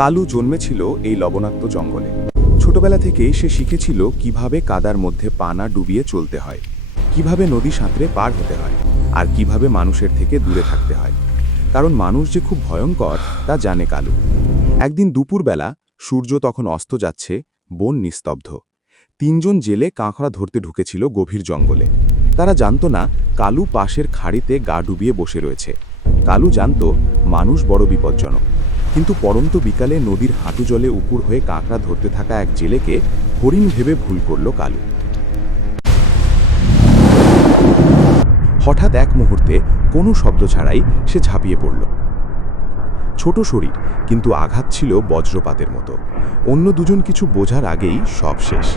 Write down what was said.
কালু জন্মেছিল এই লবণাক্ত জঙ্গলে। ছোটবেলা থেকেই সে শিখেছিল কিভাবে কাদার মধ্যে পা না ডুবিয়ে চলতে হয়, কিভাবে নদী সাঁতরে পার হতে হয়, আর কিভাবে মানুষের থেকে দূরে থাকতে হয়। কারণ মানুষ যে খুব ভয়ঙ্কর তা জানে কালু। একদিন দুপুরবেলা, সূর্য তখন অস্ত যাচ্ছে, বন নিস্তব্ধ। তিনজন জেলে কাঁকড়া ধরতে ঢুকেছিল গভীর জঙ্গলে। তারা জানত না কালু পাশের খাড়িতে গা ডুবিয়ে বসে রয়েছে। কালু জানত মানুষ বড় বিপজ্জনক। কিন্তু পরন্ত বিকালে নদীর হাঁটু জলে উপুর হয়ে কাঁকড়া ধরতে থাকা এক জেলেকে হরিণ ভেবে ভুল করল কালু। হঠাৎ এক মুহূর্তে কোনো শব্দ ছাড়াই সে ঝাঁপিয়ে পড়ল। ছোট শরীর, কিন্তু আঘাত ছিল বজ্রপাতের মতো। অন্য দুজন কিছু বোঝার আগেই সব শেষ।